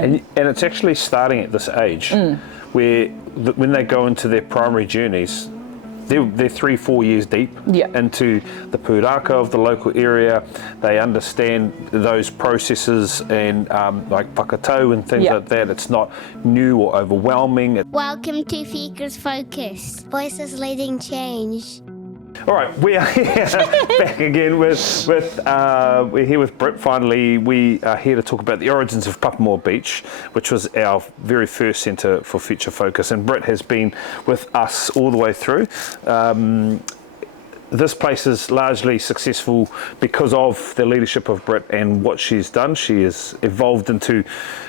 And it's actually starting at this age where when they go into their primary journeys, they're 3-4 years deep into the pūrākau of the local area. They understand those processes and like whakatau and things like that. It's not new or overwhelming. Welcome to Fika's Focus. Voices leading change. All right, we are here back again we're here with Britt finally. We are here to talk about the origins of Papamoa Beach, which was our very first centre for Future Focus, and Britt has been with us all the way through. This place is largely successful because of the leadership of Britt and what she's done. She has evolved into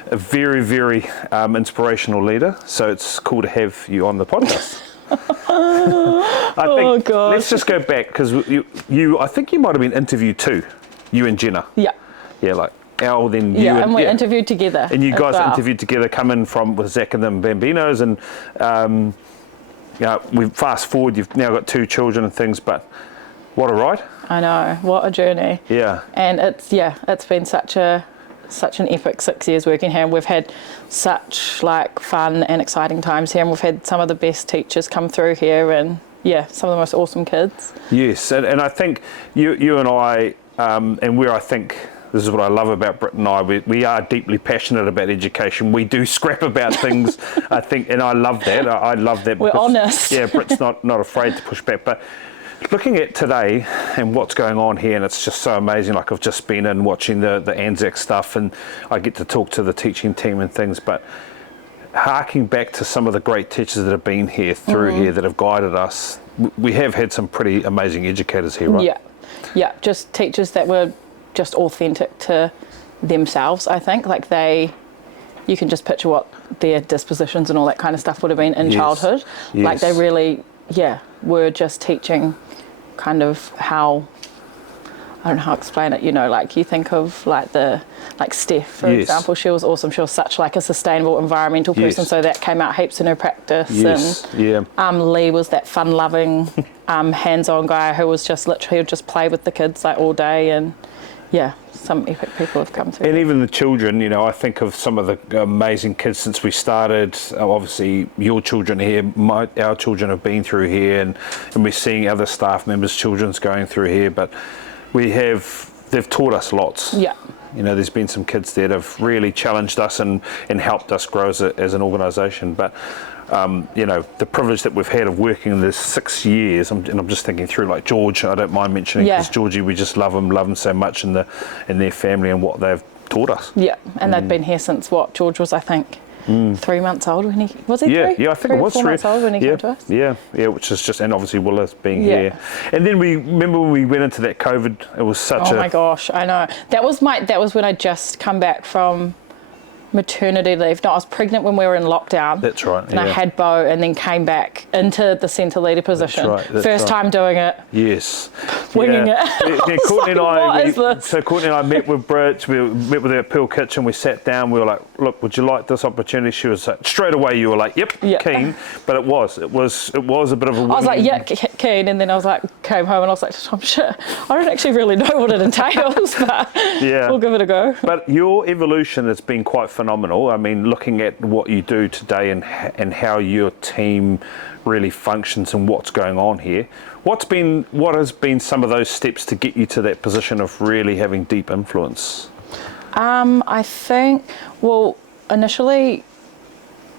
a very, very inspirational leader, so it's cool to have you on the podcast. I think let's just go back because I think you might have been interviewed too, you and Jenna. Yeah, like Al, then you and we interviewed together. And you guys interviewed together, coming from with Zach and them Bambinos, and we fast forward. You've now got 2 children and things, but what a ride! I know, what a journey. Yeah, and it's been such an epic 6 years working here, and we've had such fun and exciting times here, and we've had some of the best teachers come through here, and some of the most awesome kids. Yes, and I think you and I, and where I think this is what I love about Britt and I, we are deeply passionate about education. We do scrap about things, I think, and I love that. I love that. We're honest. Yeah, Britt's not afraid to push back, but looking at today and what's going on here, and it's just so amazing. Like, I've just been in watching the Anzac stuff, and I get to talk to the teaching team and things, but harking back to some of the great teachers that have been here through here that have guided us, we have had some pretty amazing educators here, right? Yeah, just teachers that were just authentic to themselves, I think. You can just picture what their dispositions and all that kind of stuff would have been in childhood. Yes. Like, they really, were just teaching kind of how, I don't know how to explain it, you think of Steph, for example. She was awesome. She was such a sustainable environmental person, so that came out heaps in her practice. And Lee was that fun-loving, hands-on guy who was just literally, he would just play with the kids all day, and some epic people have come through. And even the children, I think of some of the amazing kids since we started. Obviously, your children are here, our children have been through here, and we're seeing other staff members' children's going through here, but they've taught us lots. Yeah. There's been some kids that have really challenged us and helped us grow as an organisation, but the privilege that we've had of working in this 6 years, and I'm just thinking through, George, I don't mind mentioning, because Georgie, we just love him so much, in their family and what they've taught us. Yeah, and they've been here since George was, I think, 3 months old when he was. He 3? Yeah, I think it was 4 months old when he came to us. Yeah, which is just, and obviously Willis being here. And then we remember when we went into that COVID, it was such Oh my gosh, I know. That was when I just come back from maternity leave. No, I was pregnant when we were in lockdown. That's right. And I had Bo, and then came back into the centre leader position. That's right. First time doing it. Yes. Winging it. Courtney and I. What is this? So Courtney and I met with Britt. We met with her at Pearl Kitchen. We sat down. We were like, "Look, would you like this opportunity?" She was like, straight away. You were like, "Yep, keen." But it was a bit of a. I was like, "Yeah, keen," and then I was like, came home and I was like, "I'm sure I don't actually really know what it entails, but we'll give it a go." But your evolution has been quite phenomenal. I mean, looking at what you do today and how your team really functions and what's going on here, what has been some of those steps to get you to that position of really having deep influence? I think, initially,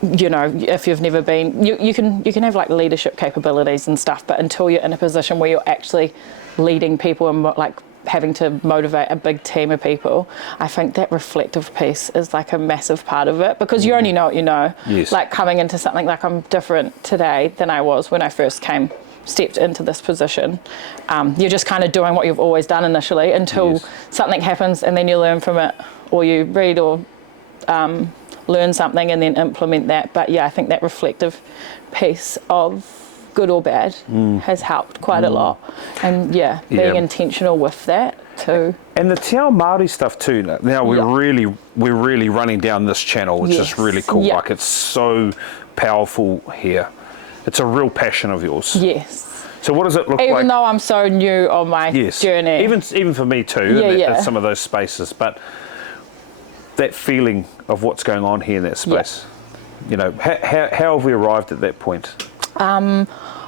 if you've never been, you can have leadership capabilities and stuff, but until you're in a position where you're actually leading people and having to motivate a big team of people, I think that reflective piece is a massive part of it, because you only know what you know. Yes. Coming into something I'm different today than I was when I first stepped into this position. You're just kind of doing what you've always done initially until something happens, and then you learn from it, or you read or learn something and then implement that. But I think that reflective piece of good or bad has helped quite a lot, and being intentional with that too. And the Te Ao Māori stuff too. Now we're really running down this channel, which is really cool. It's so powerful here. It's a real passion of yours. Yes. So what does it look like? Even though I'm so new on my journey. Even for me too, in some of those spaces. But that feeling of what's going on here in that space? You know, how have we arrived at that point?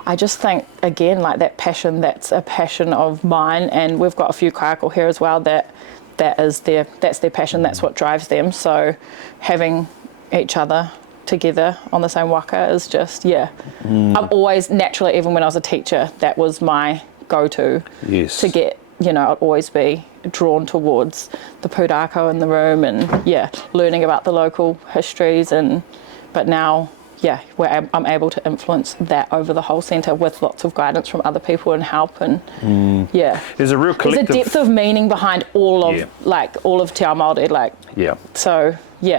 I just think, again, like that passion, that's a passion of mine, and we've got a few kaiako here as well that's their passion, that's what drives them. So having each other together on the same waka is just, I've always, naturally, even when I was a teacher, that was my go-to to get, you know, I'd always be drawn towards the pūrākau in the room and, learning about the local histories. But now, where I'm able to influence that over the whole centre with lots of guidance from other people and help, and there's a real collective, there's a depth of meaning behind all of all of Te Ao Māori, so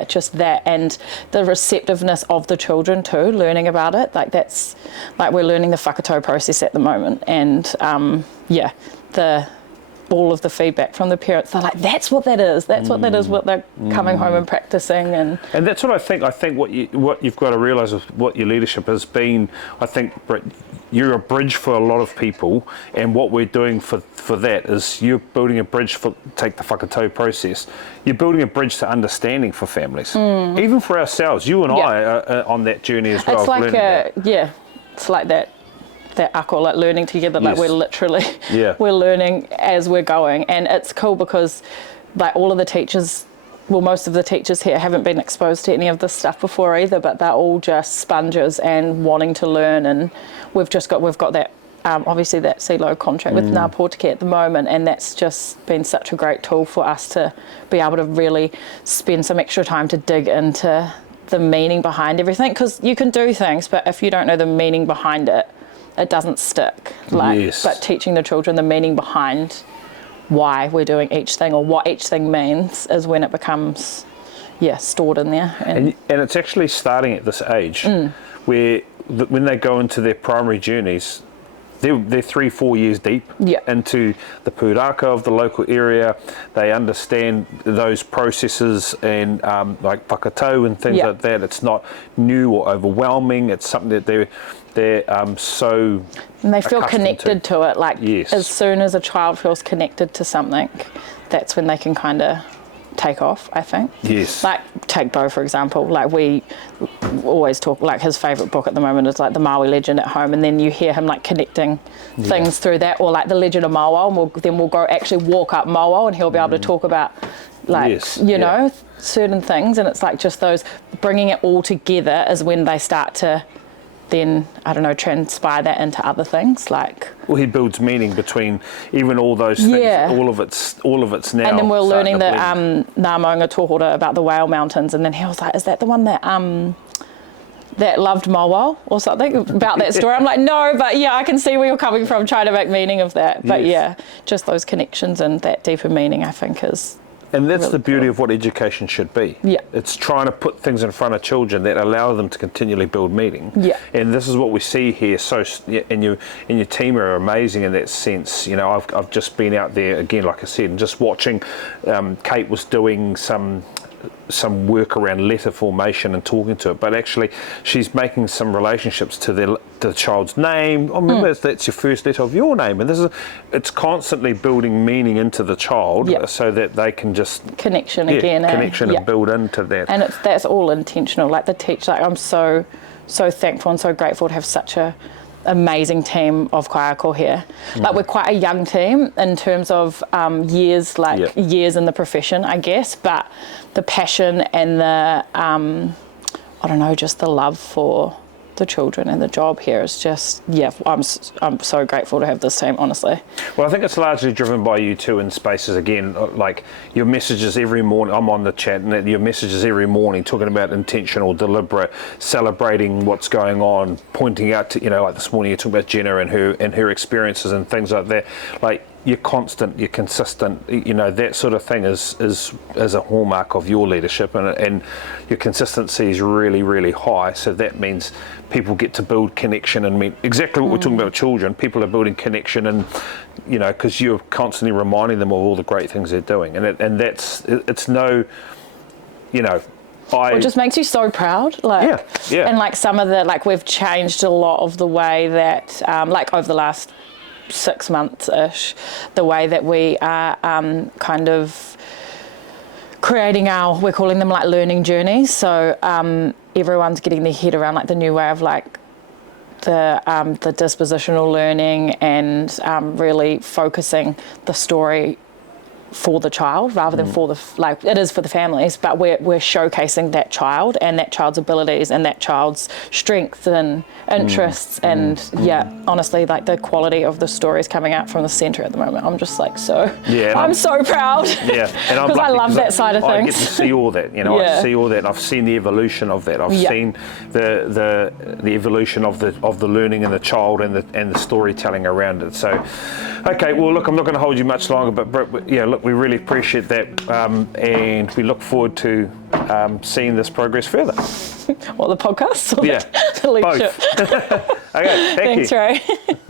just that, and the receptiveness of the children too, learning about it, like that's like we're learning the whakatau process at the moment, and all of the feedback from the parents, they're like, that's what that is, what they're coming home and practicing. And that's what I think what you've got to realise with what your leadership has been. I think, Britt, you're a bridge for a lot of people, and what we're doing for that is you're building a bridge for, take the whakatau process, you're building a bridge to understanding for families, even for ourselves. You and I are on that journey as well. It's like it's like that ako, like learning together, like we're literally we're learning as we're going, and it's cool because like all of the teachers, well, most of the teachers here haven't been exposed to any of this stuff before either, but they're all just sponges and wanting to learn, and we've got that obviously that CELO contract with Ngā Pōtake at the moment, and that's just been such a great tool for us to be able to really spend some extra time to dig into the meaning behind everything, because you can do things, but if you don't know the meaning behind it, it doesn't stick. But teaching the children the meaning behind why we're doing each thing or what each thing means is when it becomes stored in there. And it's actually starting at this age where when they go into their primary journeys, they're 3-4 years deep into the pūrākau of the local area. They understand those processes and like whakatau and things like that. It's not new or overwhelming. It's something that they're so, and they feel connected to it. Like as soon as a child feels connected to something, that's when they can kind of take off, I think. Like take Bo, for example, like we always talk, like his favourite book at the moment is like the Maui legend at home, and then you hear him like connecting things through that, or like the legend of Mauao, and then we'll go actually walk up Mauao and he'll be able to talk about like you know, certain things, and it's like just those bringing it all together is when they start to then, I don't know, transpire that into other things, like. Well, he builds meaning between even all those things, all of it's now. And then we're learning the Ngā Maunga Tōhora about the Whale Mountains, and then he was like, is that the one that that loved Mauao or something about that story? I'm like, no, but I can see where you're coming from, trying to make meaning of that. But just those connections and that deeper meaning, I think, is. And that's really the beauty cool of what education should be. It's trying to put things in front of children that allow them to continually build meaning. And this is what we see here. So, and your team are amazing in that sense. You know, I've just been out there again, like I said, and just watching. Kate was doing some work around letter formation and talking to it, but actually she's making some relationships to the child's name. I remember that's your first letter of your name, and it's constantly building meaning into the child so that they can just connection and build into that. And that's all intentional. Like the teacher, like I'm so thankful and so grateful to have such a amazing team of kaiako here. Like we're quite a young team in terms of years in the profession, I guess, but the passion and the I don't know, just the love for the children and the job here is just I'm so grateful to have this team, honestly. Well, I think it's largely driven by you two in spaces again, like your messages every morning. I'm on the chat, and your messages every morning talking about intentional, deliberate, celebrating what's going on, pointing out to, you know, like this morning you talked about Jenna and her experiences and things like that. Like you're constant, you're consistent, you know, that sort of thing is a hallmark of your leadership, and your consistency is really, really high. So that means people get to build connection and mean exactly what we're talking about with children. People are building connection, and you know, because you're constantly reminding them of all the great things they're doing, and it's no, you know. It just makes you so proud, like and like some of the, like we've changed a lot of the way that like over the last 6 months-ish, the way that we are kind of creating we're calling them like learning journeys. So everyone's getting their head around like the new way of like the dispositional learning and really focusing the story for the child rather than for it is for the families, but we're showcasing that child and that child's abilities and that child's strengths and interests honestly, like the quality of the stories coming out from the centre at the moment, I'm just like I'm so proud. Yeah, and I'm because I love that side of things. I get to see all that, I see all that, and I've seen the evolution of that. I've seen the evolution of the learning in the child and the storytelling around it. So, okay, well look, I'm not going to hold you much longer, but Britt, look, we really appreciate that, and we look forward to seeing this progress further. What, the podcast? Or the leadership? Both. Okay, thank you. Thanks, Ray.